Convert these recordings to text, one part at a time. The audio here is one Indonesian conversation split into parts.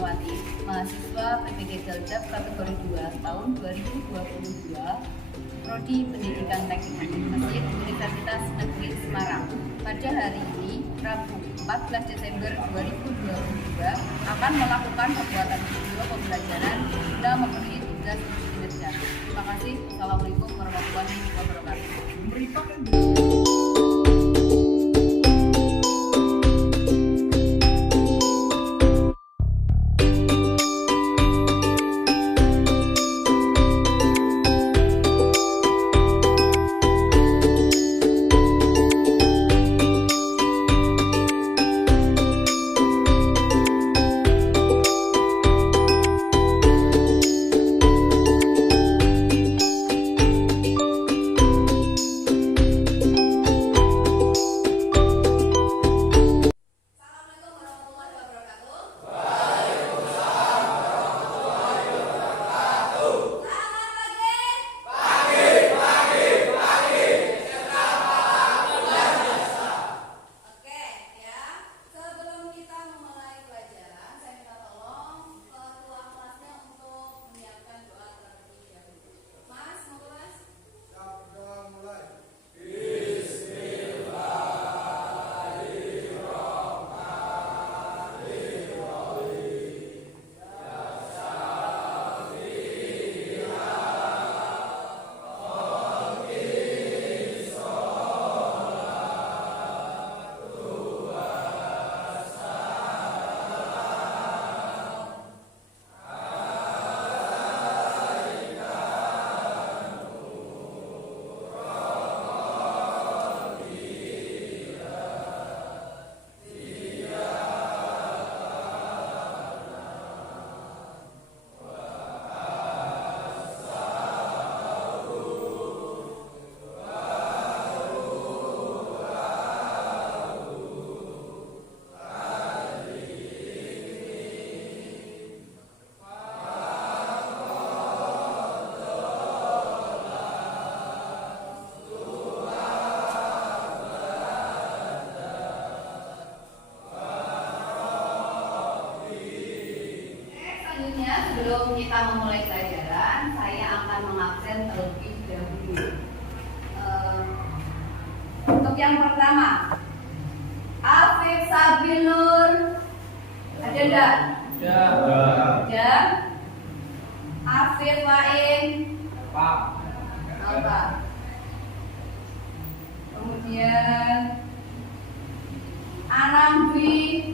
Kurniawati, mahasiswa PPD Galjab kategori 2 tahun 2022, Prodi Pendidikan Teknik Mesin Universitas Negeri Semarang. Pada hari ini, Rabu 14 Desember 2022, akan melakukan pembuatan video pembelajaran guna memenuhi tugas kinerja. Terima kasih. Assalamualaikum warahmatullahi wabarakatuh. Sebelum kita memulai pelajaran, saya akan mengabsen terlebih dahulu. Untuk yang pertama, Afif Sabilur, ada enggak? Ada. Afif Wain, apa? Kemudian Anang Dwi,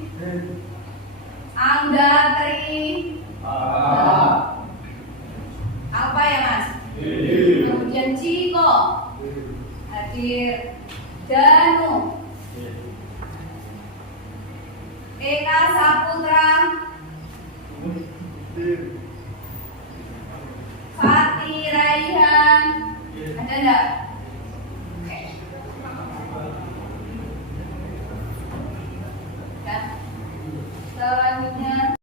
Angga Tri. Apa ya Mas? Kemudian Ciko hadir, Danu, Eka Saputra, Fatih Raihan, ada enggak? Oke. Dan selanjutnya,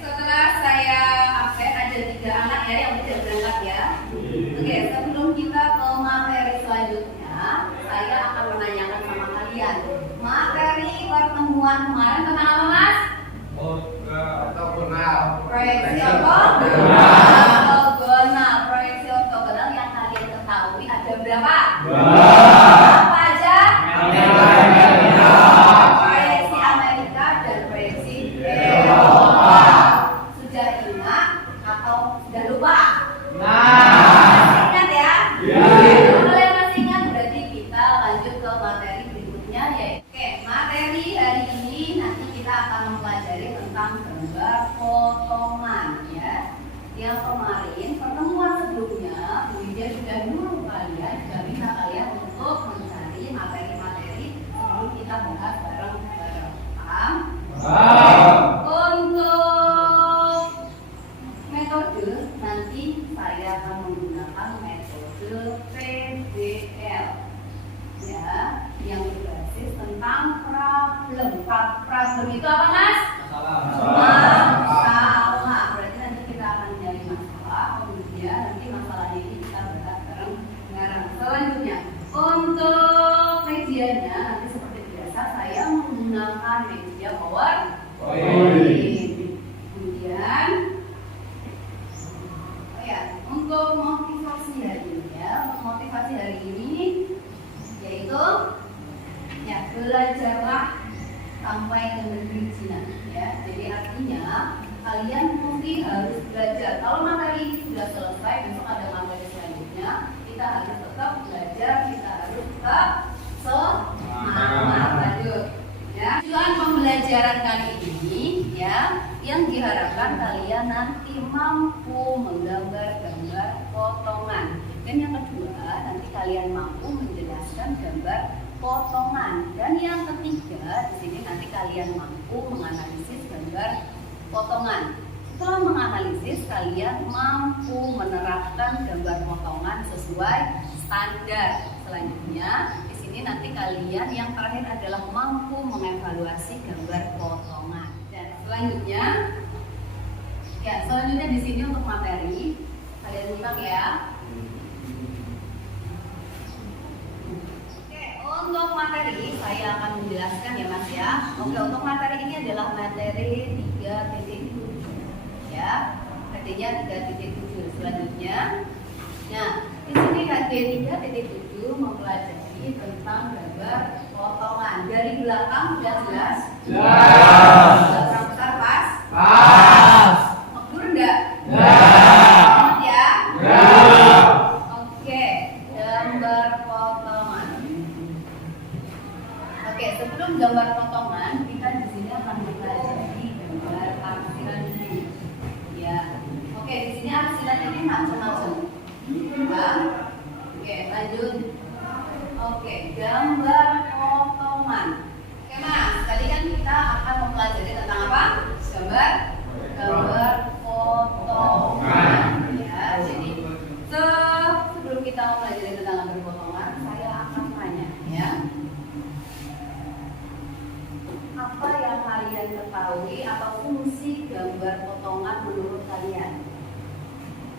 setelah saya absen ada 3 anak ya yang tidak berangkat ya. Oke, sebelum kita ke materi selanjutnya, saya akan menanyakan sama kalian materi pertemuan kemarin tentang apa Mas? Ortogonal. Proyeksi ortogonal. Proyeksi ortogonal yang kalian ketahui ada berapa? Apa aja? Proyeksi Amerika dan proyeksi Eropa. Sudah ingat atau sudah lupa? Masih ingat ya? Kalau kalian masih ingat berarti kita lanjut ke materi berikutnya yaitu materi hari ini nanti kita akan mempelajari tentang gambar potongan ya. Yang kemarin pertemuan sebelumnya Bu Widya sudah nyuruh kalian, sudah minta kalian untuk mencari materi-materi sebelum kita bahas bareng-bareng. Paham? Untuk metode nanti saya akan menggunakan metode PBL ya, yang berbasis tentang problem. Problem itu apa Mas? Masalah. Berarti nanti kita akan mencari masalah, kemudian nanti masalah ini kita bahas bareng-bareng. Selanjutnya untuk medianya nanti seperti biasa saya menggunakan media PowerPoint. kalian mesti harus belajar. Kalau materi ini sudah selesai, besok ada materi selanjutnya, kita harus tetap belajar, kita harus tetap semangat. Lanjut. Ya, tujuan pembelajaran kali ini ya, yang diharapkan kalian nanti mampu menggambar-gambar potongan. Dan yang kedua, nanti kalian mampu menjelaskan gambar potongan. Dan yang ketiga, di sini nanti kalian mampu menganalisis gambar potongan. Setelah menganalisis, kalian mampu menerapkan gambar potongan sesuai standar. Selanjutnya, di sini nanti kalian yang terakhir adalah mampu mengevaluasi gambar potongan. Dan selanjutnya, di sini untuk materi, kalian simak ya. Untuk materi saya akan menjelaskan ya Mas ya. Oke, untuk materi ini adalah materi 3.7 ya. HD-nya 3.7. Selanjutnya, nah di sini HD 3.7 mempelajari tentang gambar potongan. Dari belakang sudah jelas? Jelas. Sudah besar pas? Pas. Makmur enggak? Enggak. Ya? Enggak. Oke, gambar potongan. Oke, sebelum gambar potongan, kita di sini akan mempelajari gambar arsiran ini. Ya, oke, di sini arsiran ini macam-macam. Ya. Oke, lanjut. Oke, gambar potongan. Oke, Mas, tadi kan kita akan mempelajari tentang apa? Gambar potongan. Ya, jadi sebelum kita mempelajari tentang gambar potongan, saya akan tanya, ya. Apa yang kalian ketahui atau fungsi gambar potongan menurut kalian?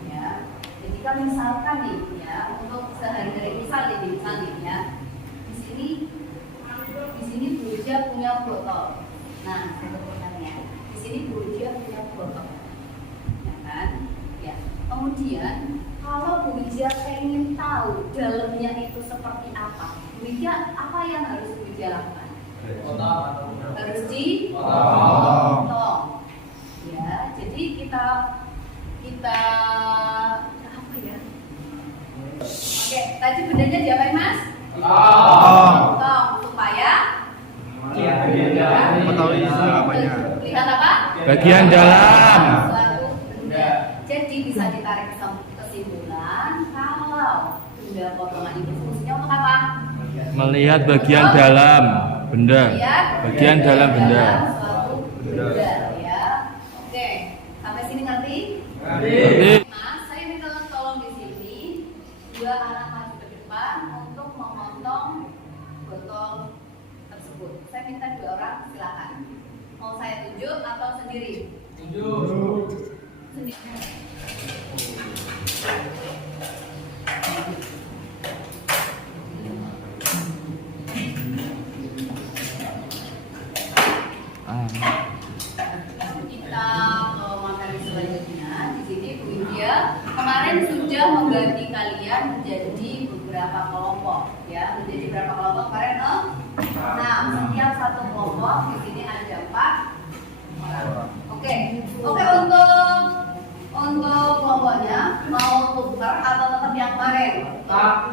Ya, jadi kan misalkan nih ya, untuk sehari-hari misal nih ya, di sini Burja punya botol. Nah, saya sebutkan ya, di sini Burja punya botol, ya kan? Ya. Kemudian kalau Burja pengen tahu dalamnya itu seperti apa, Burja apa yang harus Burja lakukan? Harus dipotong. Ya, jadi kita apa ya? Oke, tadi bendanya diapain Mas? Potong supaya mengetahui dalamnya. Lihat apa? Bagian dalam. Suatu benda. Jadi bisa ditarik kesimpulan kalau benda potongan itu fungsinya untuk apa? Melihat bagian dalam benda. Bagian dalam benda. Suatu benda ya. Oke, sampai sini ngerti? Ngerti. Mas, saya minta tolong di sini dua anak maju ke depan untuk memotong botol tersebut. Saya minta dua orang, silakan. Mau saya tunjuk atau sendiri? Tunjuk. Sendiri. Kita ke materi selanjutnya. Di sini Bu India kemarin sudah membagi kalian menjadi beberapa kelompok, ya. Menjadi berapa kelompok kemarin? Nah, setiap satu kelompok di sini ada 4 orang. Oke, untuk kelompoknya mau tukar atau tetap yang kemarin? Tetap.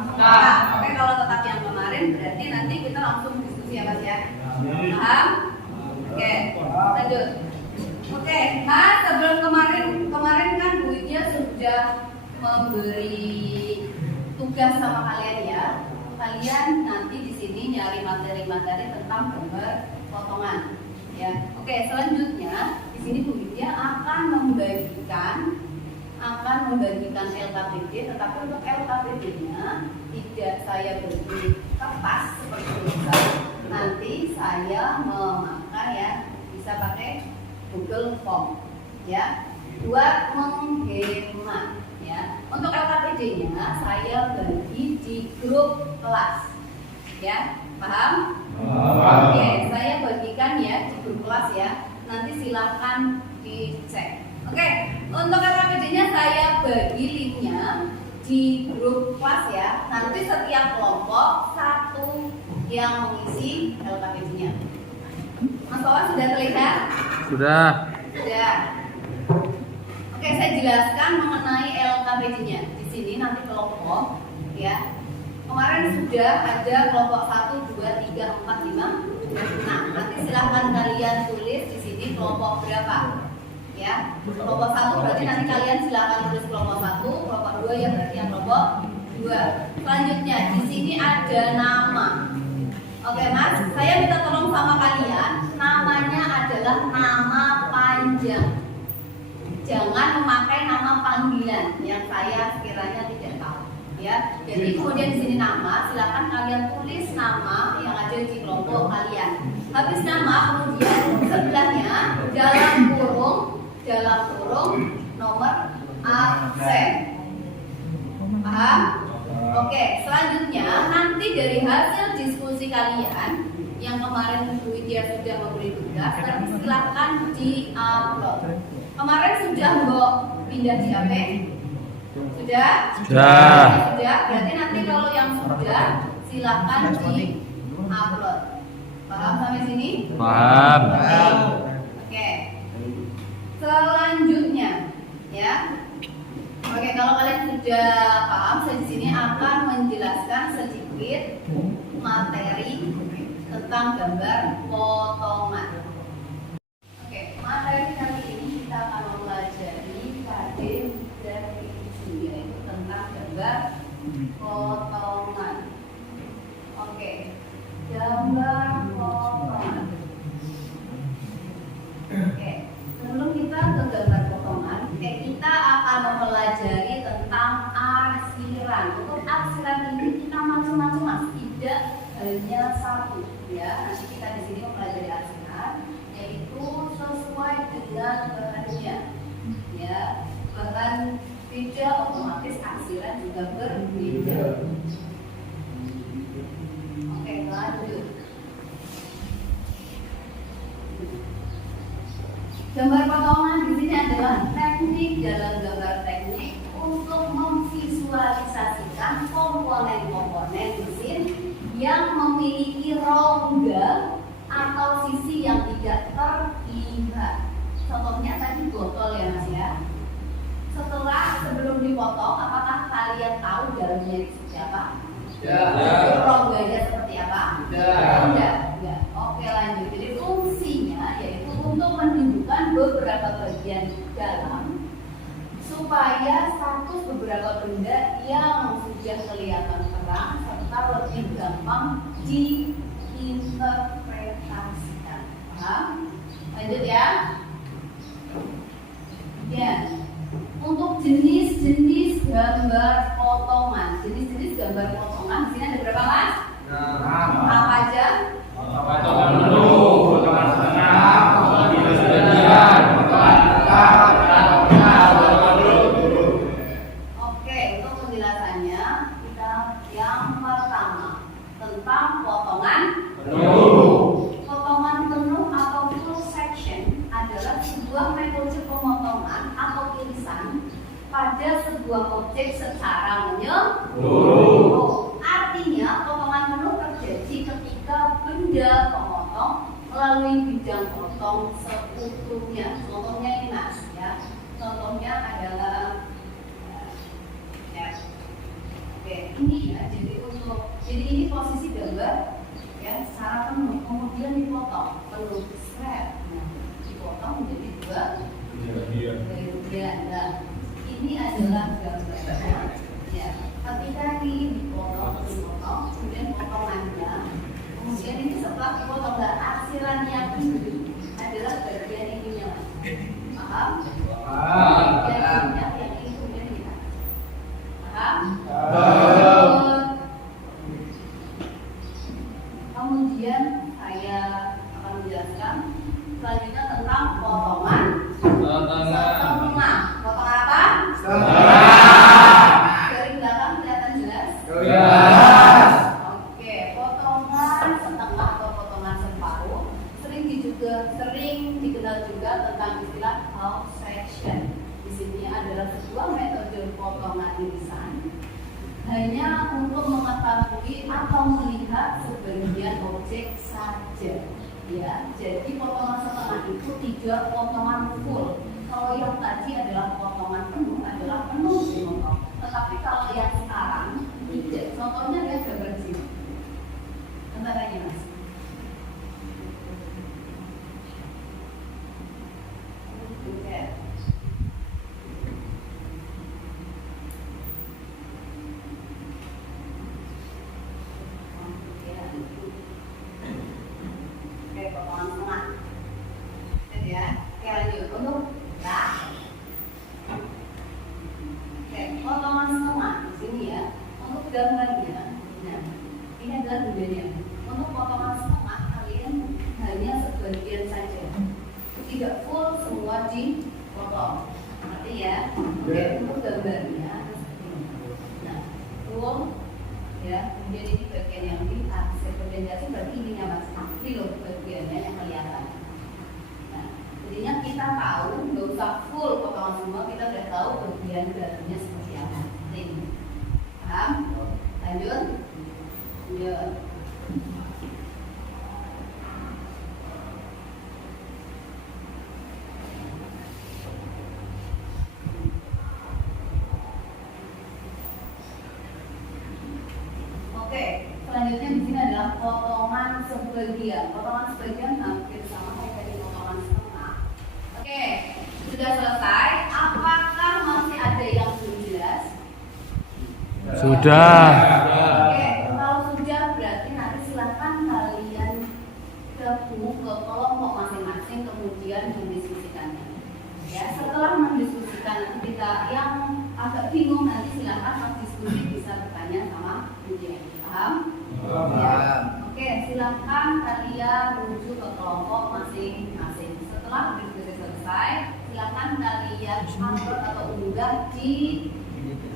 Oke, kalau tetap yang kemarin berarti nanti kita langsung diskusi ya Mas ya. Paham? Oke, lanjut. Oke, Mas, sebelum kemarin kan Bu Widya sudah memberi tugas sama kalian ya. Kalian nanti di sini nyari materi-materi tentang gambar potongan. Ya. Oke, selanjutnya di sini Bu Widya akan membagikan LKPD, tetapi untuk LKPD-nya tidak saya beri kertas seperti biasa. Nanti saya memakai ya, bisa pakai Google Form ya, buat menghemat ya. Untuk LKPD-nya saya bagi di grup kelas ya, paham? Oke, saya bagikan ya di grup kelas ya. Nanti silakan dicek. Oke, untuk LKPD-nya saya bagi linknya di grup kelas ya. Nanti setiap kelompok satu yang mengisi LKPD-nya. Mas Wawan sudah terlihat? Sudah. Sudah. Oke, saya jelaskan mengenai LKPJ-nya. Di sini nanti kelompok, ya. Kemarin sudah ada kelompok 1, 2, 3, 4, 5. Nah, nanti silahkan kalian tulis di sini kelompok berapa. Ya, kelompok 1 berarti nanti kalian silahkan tulis kelompok 1, kelompok 2 ya berarti yang kelompok 2. Selanjutnya di sini ada nama. Oke Mas, saya minta tolong sama kalian, namanya adalah nama panjang. Jangan memakai nama panggilan yang saya sekiranya tidak tahu. Ya, jadi kemudian di sini nama, silakan kalian tulis nama yang ada di kelompok kalian. Habis nama, kemudian sebelahnya dalam kurung nomor absen. Paham? Oke, selanjutnya nanti dari hasil diskusi kalian yang kemarin Bu Widya sudah memberi tugas, nanti silakan di-upload. Kemarin sudah Mbok pindah di HP? Sudah? Sudah. Berarti nanti kalau yang sudah silakan di-upload. Paham sampai sini? Paham. Oke. Selanjutnya, ya. Oke, kalau kalian sudah paham, saya di sini akan menjelaskan sedikit materi tentang gambar potongan. Oke, materi kali ini kita akan mempelajari KD dan PISU, yaitu tentang gambar potongan. Oke, gambar potongan. Oke, sebelum kita ke gambar potongan, kita akan mempelajari tentang arsiran. Untuk arsiran ini kita macam-macam, Mas, tidak hanya satu, ya. Nanti kita di sini mempelajari arsiran, yaitu sesuai dengan bahannya, ya. Bahan beda, otomatis arsiran juga berbeda. Oke, lanjut. Gambar potongan di sini adalah teknik dalam gambar teknik untuk memvisualisasikan komponen-komponen mesin yang memiliki rongga atau sisi yang tidak terlihat. Contohnya tadi botol ya Mas ya. Sebelum dipotong, apakah kalian tahu dalamnya itu seperti apa? Ya. Rongganya seperti apa? Tidak. Oke, lanjut. Jadi fungsinya yaitu untuk menunjukkan beberapa bagian dalam supaya status beberapa benda yang sudah kelihatan terang serta lebih gampang diinterpretasikan. Paham? Lanjut ya. Ya. Untuk jenis-jenis gambar potongan, jenis-jenis gambar potongan di sini ada berapa Mas? Apa aja? Potongan penuh, potongan setengah, potongan sebagian, potongan Oke, untuk penjelasannya kita yang pertama tentang potongan penuh. Potongan penuh atau full section adalah sebuah metode pemotongan atau irisan pada sebuah objek secara menyeluruh. Artinya potongan penuh terjadi ketika benda pemotong melalui bidang potong seutuhnya. Contohnya ini Mas ya. Contohnya adalah ya. Oke, ini ya. Jadi ini posisi gambar ya secara penuh, kemudian dipotong penuh seret. Nah, dipotong menjadi dua bagian. Nah, ini adalah gambarnya. Ya, ketika dipotong, kemudian potongannya, kemudian ini setelah dipotong dan arsirannya ini adalah bagian ininya. Paham? Bagian ininya yang ini kemudian kita. Paham? Kemudian saya akan menjelaskan selanjutnya tentang potongan setengah. Potong apa? Dari belakang kelihatan jelas? Jelas. Oke, potongan setengah atau potongan separuh sering dikenal juga tentang istilah half section. Di sini adalah sebuah metode potongan irisan hanya untuk mengetahui atau melihat sebagian objek saja. Ya, jadi potongan setengah itu tidak potongan full. Kalau yang tadi adalah potongan gambarnya. Nah, ini adalah bedanya. Untuk potongan setengah kalian hanya sebagian saja, tidak full semua dipotong. Ngerti ya? Oke, untuk gambarnya seperti ini. Nah, full ya. Kemudian ini bagian yang di segmentasi berarti ininya mas. Ini loh bagiannya yang kelihatan. Nah, jadinya kita tahu nggak usah full potongan semua, kita udah tahu bagian dalamnya seperti apa. Ini, paham? Lanjut. Lanjut. Oke, selanjutnya di sini adalah potongan sebagian. Potongan sebagian hampir sama kayak tadi potongan setengah. Oke, sudah selesai. Apakah masih ada yang belum jelas? Sudah. Oke, kalau sudah berarti nanti silahkan kalian gabung ke kelompok masing-masing kemudian mendiskusikannya. Ya, setelah mendiskusikan nanti kita yang agak bingung nanti silahkan pas diskusi bisa bertanya sama ujian. Paham? Ya. Oke, silahkan kalian menuju ke kelompok masing-masing. Setelah diskusi selesai, silahkan kalian upload atau unggah di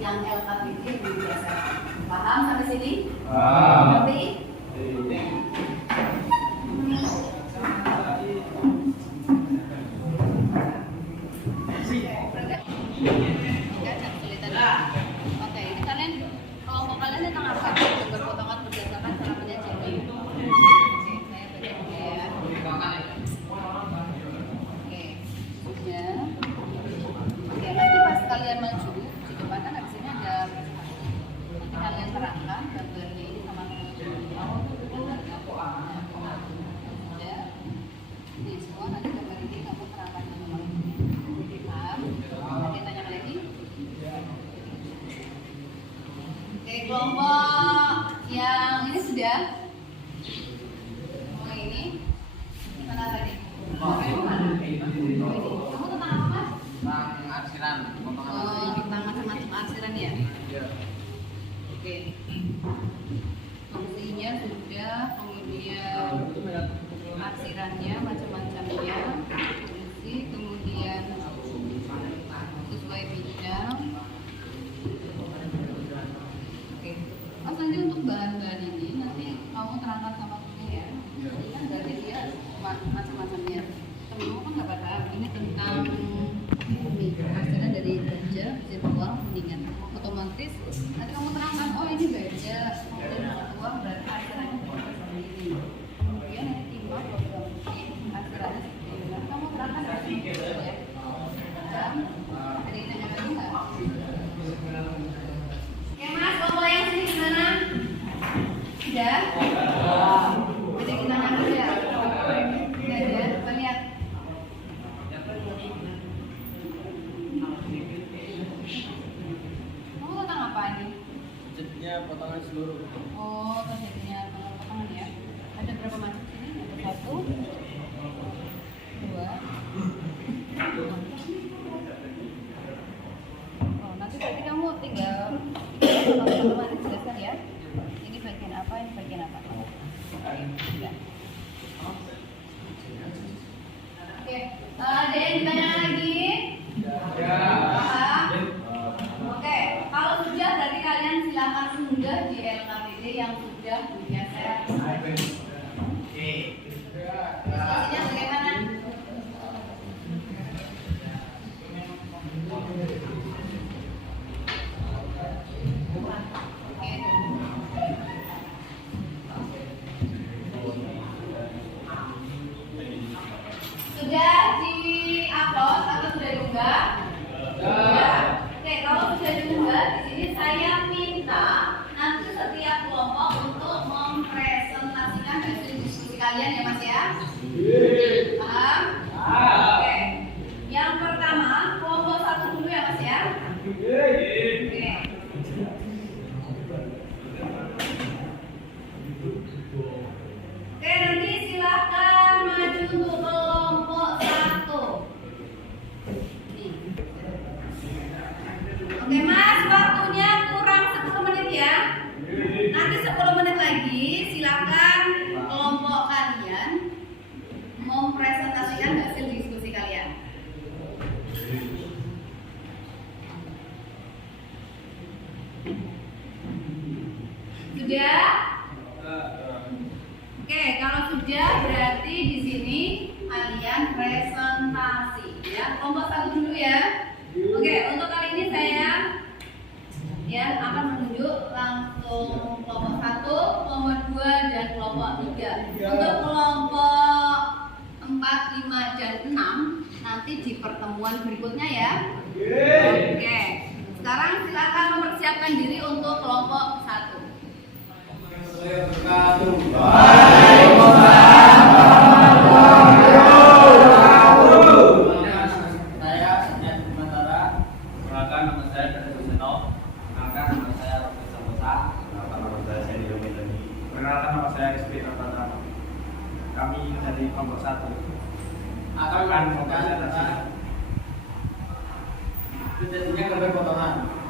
yang LKPD media saya. Paham sampai sini? Paham. Ngerti? Oke, ini kalian kelompok kalian tentang apa? Berpotongan berdasarkan cara penyajian. Oke, saya baca dulu ya. Oke, sudah. Oke, nanti pas kalian maju di depan kan di sini ada presentasi. Nanti kalian terangkan gambarnya ini sama ya. Nih semua nanti gambar ini kamu terangkan sama ini. Paham? Ada yang tanya lagi? Oke, kelompok yang ini sudah. Oh ini mana tadi? Kamu tentang apa mas? Tentang arsiran, potongan Oh, tentang macam-macam arsiran ya? Iya. Oke. Fungsinya sudah, kemudian arsirannya macam-macamnya, fungsi, kemudian sesuai bidang. Oke. Mas nanti untuk bahan-bahan ini nanti kamu terangkan sama aku ya. Ini kan berarti dia macam-macamnya. Temen-temen kan nggak paham. Ini tentang bumi, arsiran dari baja, bisa uang, kuningan. Otomatis nanti kamu terangkan, oh ini baja, kemudian uang berarti arsirannya seperti ini. Kemudian nanti timbang program arsirannya seperti ini. Nanti kamu terangkan dari situ ya. Dan ada yang tanya lagi nggak? Oke mas, kelompok yang sini gimana? Sudah? Ada yang tanya lagi ya? Sudah ya? Coba lihat. Kamu tentang apa ini? Jadinya potongan seluruh. Oh, terjadinya potongan ya. Ada berapa macam sini? Ada 1, 2. Oh, nanti berarti kamu tinggal teman-teman dijelaskan ya. Ini bagian apa, ini bagian apa. Ya. Oke, ada yang ditanya lagi? Paham? Oke, kalau sudah berarti kalian silakan unggah di LKPD yang sudah punya saya. Diskusinya bagaimana? Sudah di-upload atau sudah diunggah? Sudah. Oke, kalau sudah diunggah, di sini saya minta nanti setiap kelompok untuk mempresentasikan hasil diskusi kalian ya Mas ya. Paham? Oke. Yang pertama, kelompok 1 dulu ya Mas ya. Oke. Oke, nanti silakan maju untuk kelompok 1. Nih. Oke Mas, waktunya kurang 10 menit ya. Sudah? Oke, kalau sudah berarti di sini kalian presentasi ya. Kelompok 1 dulu ya. Oke, untuk kali ini saya akan menunjuk langsung kelompok 1, kelompok 2 dan kelompok 3. Untuk kelompok 4, 5 dan 6 nanti di pertemuan berikutnya ya. Oke. Sekarang silakan mempersiapkan diri untuk kelompok 1. Saya Setiap Bimantara. Perkenalkan, nama saya Dr. Seno. Perkenalkan, nama saya Robi Samusa. Perkenalkan, nama saya Sandy Dominici. Perkenalkan, nama saya Rizky Pratama. Kami dari kelompok 1. Akan mempresentasikan sejatinya gambar potongan.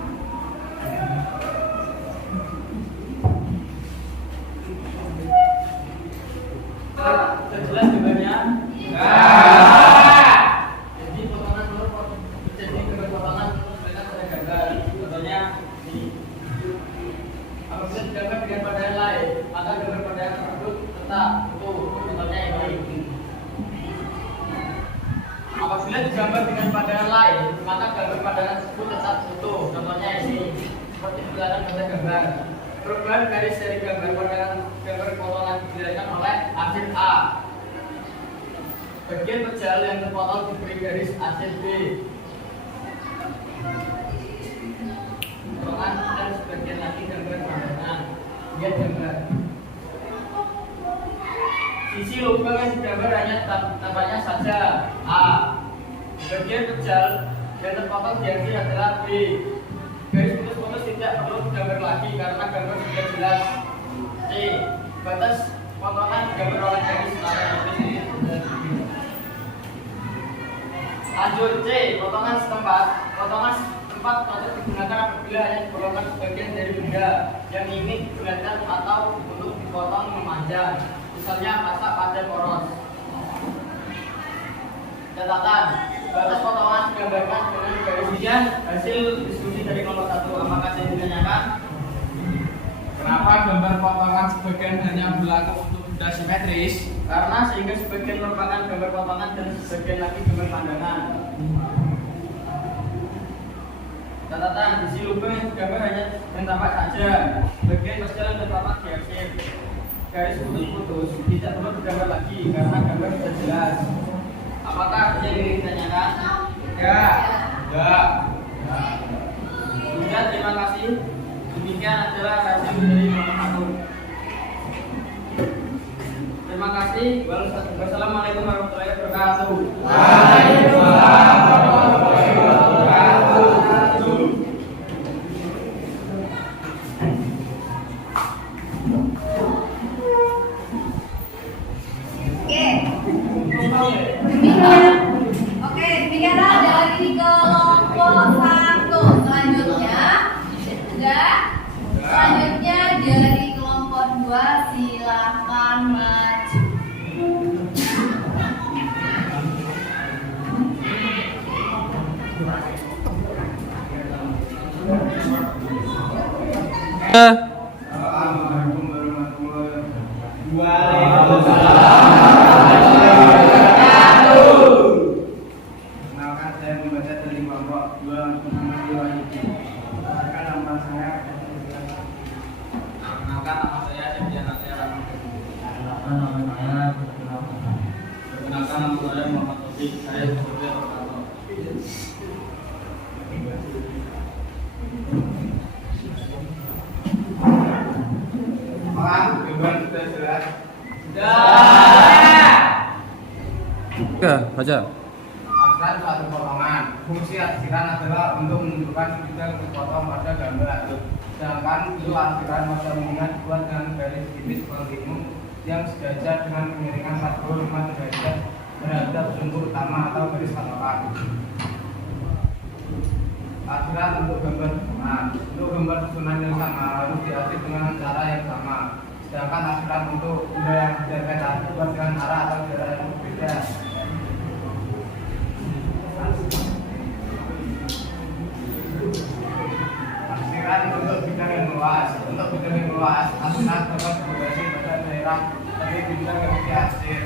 Terjelas gambarnya? Jadi potongan dulu, jadi gambar potongan terus mereka ada gambar. Contohnya ini. Apabila digambar dengan pandangan lain, maka gambar pandangan tersebut tetap utuh. Contohnya ini. Apabila digambar dengan pandangan lain, maka gambar pandangan tersebut tetap utuh. Contohnya ini, seperti di belakang pada gambar. Perubahan garis dari gambar pandangan gambar potongan dijelaskan oleh hasil A. Bagian pejal yang terpotong diberi garis hasil B. Potongan dan sebagian lagi gambar pandangan. Lihat gambar. Sisi lubang yang digambar hanya tampaknya saja A. Bagian pejal yang terpotong diambil adalah B. Garis putus-putus tidak perlu digambar lagi karena gambar sudah jelas. C. Batas potongan digambar oleh garis antara B. Lanjut C. Potongan setempat. Potongan setempat dapat digunakan apabila hanya diperlukan sebagian dari benda yang ingin dibulatkan atau untuk dipotong memanjang. Misalnya masak pada poros. Catatan, batas potongan digambarkan dengan garis. Kemudian hasil diskusi dari kelompok 1. Apakah saya ditanyakan? Kenapa gambar potongan sebagian hanya berlaku untuk benda simetris? Karena sehingga sebagian merupakan gambar potongan dan sebagian lagi gambar pandangan. Catatan, isi lubang yang digambar hanya yang tampak saja. Bagian perjalanan terpapak di akhir. Garis putus-putus tidak perlu digambar lagi karena gambar sudah jelas. Apakah yang ditanyakan? Ya. Sudah, terima kasih. Demikian adalah hasil dari kelompok 1. Terima kasih. Wassalamualaikum warahmatullahi wabarakatuh. Waalaikumsalam warahmatullahi wabarakatuh. Oke, demikianlah dari kelompok 1. Selanjutnya dari kelompok 2 silakan maju. Assalamualaikum warahmatullahi wabarakatuh. Kenalkan, saya membaca dari kelompok 2 Perkenalkan, nama saya Perkenalkan, nama saya Septian Asyara. Perkenalkan, nama saya Perkenalkan, nama saya Muhammad Taufik. Saya sebagai operator. gambar sudah jelas. Sudah. Baca. Aksiran suatu potongan. Fungsi aksiran adalah untuk menunjukkan bidang terpotong pada gambar. Sedangkan itu aksiran pada umumnya dibuat dengan garis tipis kontinus yang sejajar dengan kemiringan 45 derajat terhadap sumber utama atau garis patokan. Aksiran untuk gambar susunan. Untuk gambar susunan yang sama harus diatur dengan cara yang sama. Sedangkan aksiran untuk benda yang berbeda dibuat dengan arah atau jarak yang berbeda. Aksiran untuk bidang yang luas. Untuk bidang yang luas luas, asiran dapat berbagai pada daerah tapi bintang yang lebih hasil.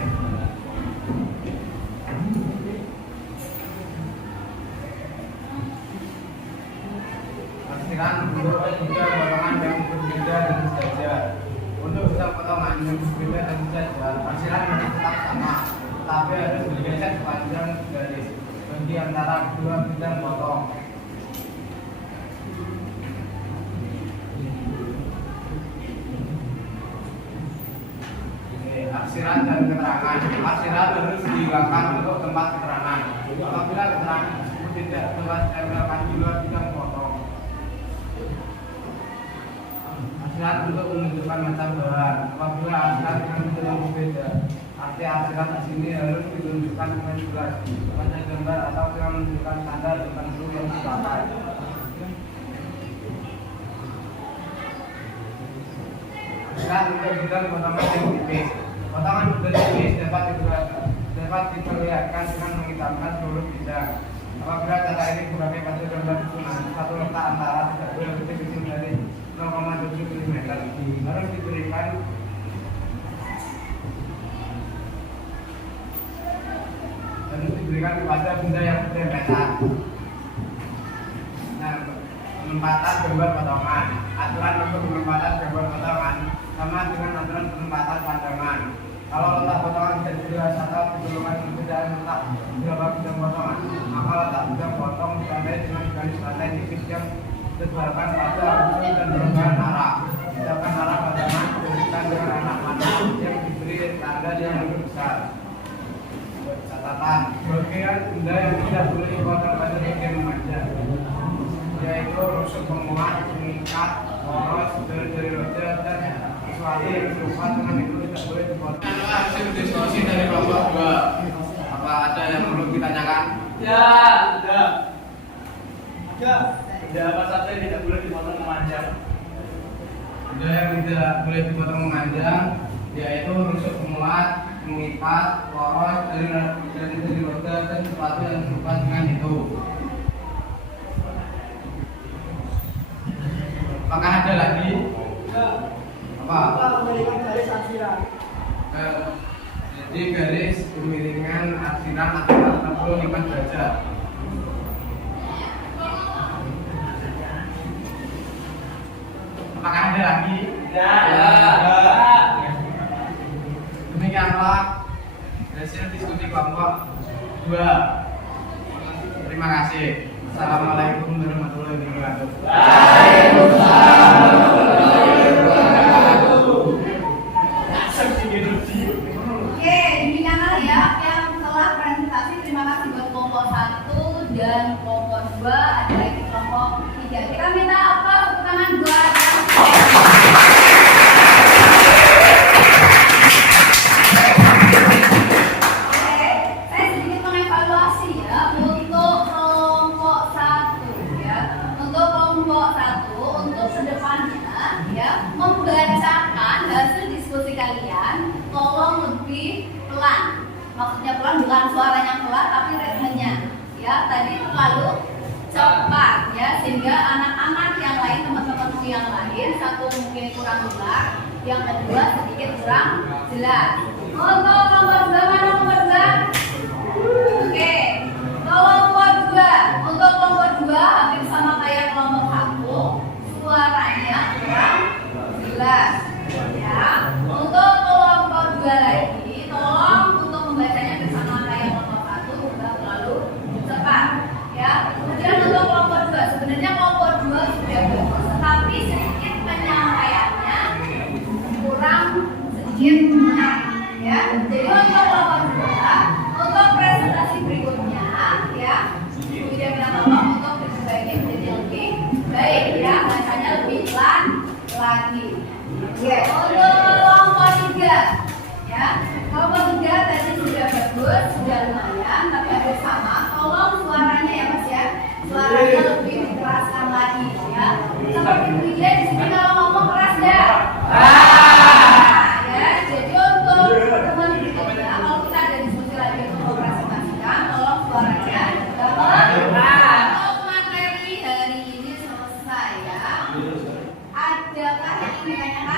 Asiran untuk tiga potongan yang berbeda dan sejajar. Untuk bidang potongan yang berbeda dan sejajar, asiran masih tetap sama, tapi harus bergeser sepanjang garis bagi antara kedua bidang potong. Aksiran dan keterangan. Aksiran harus dihilangkan untuk tempat keterangan. Apabila keterangan tersebut tidak telah ditempelkan di luar bidang potong. Aksiran untuk menunjukkan macam bahan. Apabila aksiran dengan bentuk yang berbeda, arti aksiran di sini harus ditunjukkan dengan jelas, pada gambar atau dengan menunjukkan tanda tertentu yang dipakai. Aksiran untuk bidang potongan yang tipis. Potongan berjenis dapat diperlihatkan dengan menghitamkan seluruh bidang. Apabila data ini berbagai pada gambar susunan, satu letak antara tidak boleh lebih kecil dari 0,7 mm. Harus diberikan kepada benda yang berdempetan. Nah, penempatan gambar potongan. Aturan untuk penempatan gambar potongan sama dengan aturan penempatan pandangan. Kalau letak potongan tidak jelas atau diperlukan perbedaan letak beberapa bidang potongan, maka letak bidang potong ditandai dengan garis pantai tipis yang ditebarkan pada unsur dan perubahan arah. Sedangkan arah pandangan diberikan dengan anak panah yang diberi tanda yang lebih besar. Catatan: bagian benda yang tidak boleh dipotong pada bagian memanjang, yaitu rusuk penguat, mengikat, poros, dari roda dan sesuatu yang serupa dengan itu tidak boleh dipotong. Hasil diskusi dari kelompok 2. Apa ada yang perlu ditanyakan? Ya. Apa saja yang tidak boleh dipotong memanjang? Benda yang tidak boleh dipotong memanjang yaitu rusuk penguat, mengikat, poros, dari roda dan sesuatu yang serupa dengan itu. Apakah ada lagi? Apa? Memberikan garis aksiran. Jadi garis kemiringan aksiran atau 45 derajat. Apakah ada lagi? Ya. Demikianlah hasil diskusi kelompok 2. Terima kasih. Assalamualaikum warahmatullahi wabarakatuh. Oke, demikianlah ya yang telah presentasi. Terima kasih buat kelompok 1 dan kelompok 2. Ada lagi kelompok 3. Kita minta apa? Tepuk tangan buat membacakan hasil diskusi kalian. Tolong lebih pelan. Maksudnya pelan bukan suaranya pelan tapi ritmenya. Ya, tadi terlalu cepat ya sehingga anak-anak yang lain, teman-temanku yang lain, satu mungkin kurang jelas, yang kedua sedikit kurang jelas. Untuk nomor 2 mana nomor 2? Oke. Kelompok 2. Untuk kelompok 2 hampir sama kayak kelompok 1. Suaranya kurang jelas ya. Untuk kelompok 2 lagi, tolong untuk membacanya bersama kayak kelompok 1 tidak terlalu cepat ya. Kemudian untuk kelompok 2, sebenarnya kelompok 2 sudah bagus, tetapi sedikit penyampaiannya kurang sedikit ya. Jadi untuk kelompok 2, untuk presentasi berikutnya ya, kemudian kita tolong untuk berbagi menjadi lebih baik ya, bacanya lebih pelan lagi. Oke, untuk kelompok 3 ya, kelompok 3 tadi sudah bagus, sudah lumayan, tapi hampir sama. Tolong suaranya ya Mas ya, suaranya lebih dikeraskan lagi ya. Seperti Briglia di sini kalau ngomong keras enggak? Ya, jadi untuk teman berikutnya kalau kita ada diskusi lagi untuk mempresentasikan, tolong suaranya dapat. Untuk materi hari ini selesai ya. Adakah yang ingin ditanyakan?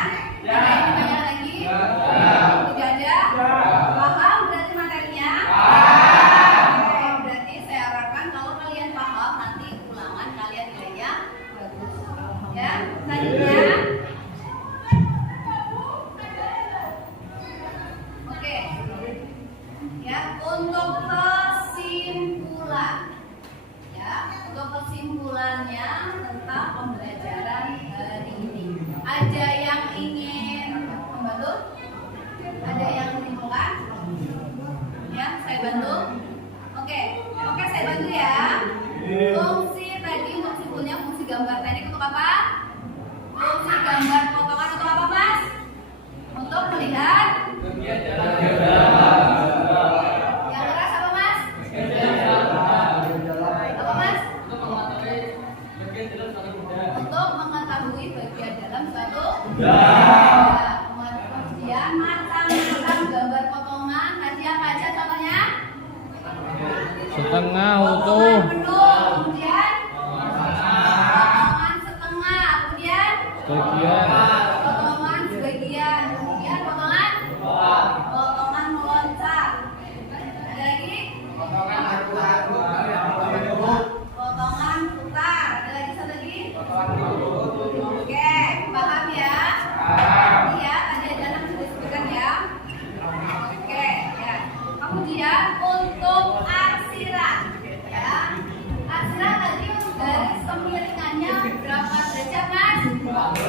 kesimpulannya tentang pembelajaran hari ini. Ada yang ingin membantu? Ada yang menyimpulkan? Ya, saya bantu. Oke, saya bantu ya. Fungsi tadi untuk simpulnya, fungsi gambar teknik untuk apa? Fungsi gambar potongan untuk apa, Mas? Untuk melihat bagian dalam gambar. yang keras apa, Mas? Apa, Mas? Untuk mengetahui bagian dalam suatu benda. Untuk mengetahui bagian dalam suatu Ya. Kemudian matang gambar potongan tadi apa aja contohnya? Setengah Potongan utuh. penuh, kemudian potongan setengah, kemudian Bagian. potongan sebagian, kemudian potongan meloncat. Ada lagi? Potongan aku Potongan putar. Ada lagi satu lagi? potongan Oke, paham ya? Iya, tadi ada yang sudah disebutkan ya. Oke, ya. Kemudian untuk arsiran, ya. Arsiran tadi garis kemiringannya berapa derajat, Mas? 45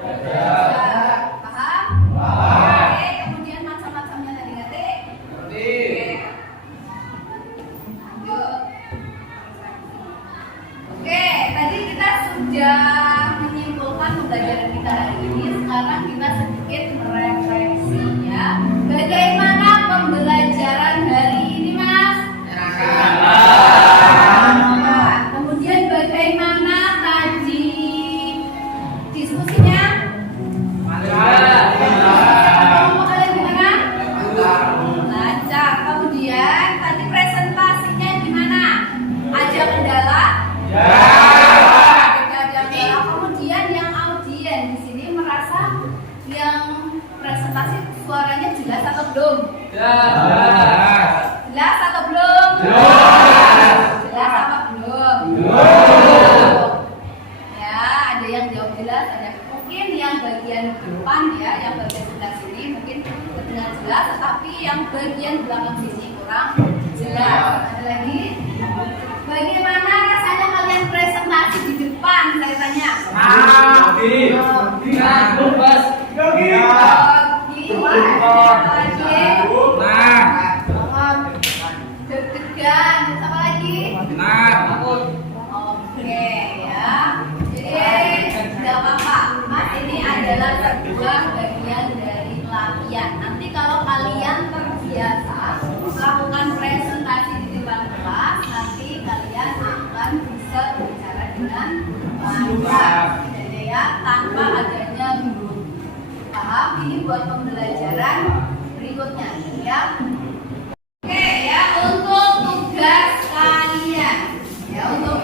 derajat. Paham? Oke, kemudian macam-macamnya tadi ngerti? Oke. Lanjut. Oke, tadi kita sudah menyimpulkan pembelajaran kita hari ini. Sekarang kita sedikit merefleksi ya. Bagaimana pembelajaran hari ini, Mas? Nah, kemudian bagaimana tadi diskusinya? Kelompok kalian gimana? Lancar. Kemudian tadi presentasinya gimana? Ada kendala? Kemudian yang audien di sini merasa yang presentasi suaranya jelas atau belum? Jelas atau belum? Jelas apa belum? Ya, ada yang jawab jelas, ada mungkin yang bagian depan ya, yang bagian sebelah sini mungkin terdengar jelas, tetapi yang bagian belakang sini kurang jelas. Ada lagi? Bagaimana rasanya kalian presentasi di depan? Saya tanya. Deg-degan, apa lagi? Oke ya. Jadi tidak apa-apa. Mas, ini adalah sebuah bagian dari latihan. Nanti kalau kalian terbiasa melakukan presentasi di depan kelas, nanti kalian akan bisa berbicara dengan lancar, ya, tanpa adanya guru. Paham? Ini buat pembelajaran berikutnya, ya. Oke ya, untuk tugas kalian, ya, untuk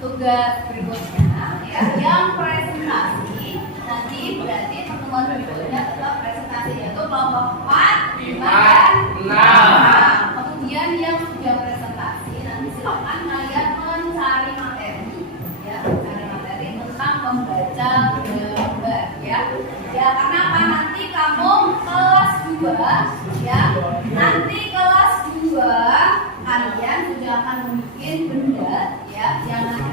tugas berikutnya, ya, yang presentasi nanti berarti pertemuan berikutnya tetap presentasi yaitu kelompok 4, 5, dan 6. Kemudian yang sudah presentasi nanti silakan kalian mencari materi, ya, mencari materi tentang membaca gambar, ya. Ya, karena apa? Nanti kamu kelas 2, ya, nanti kelas 2 kalian sudah akan membuat benda, ya, yang nanti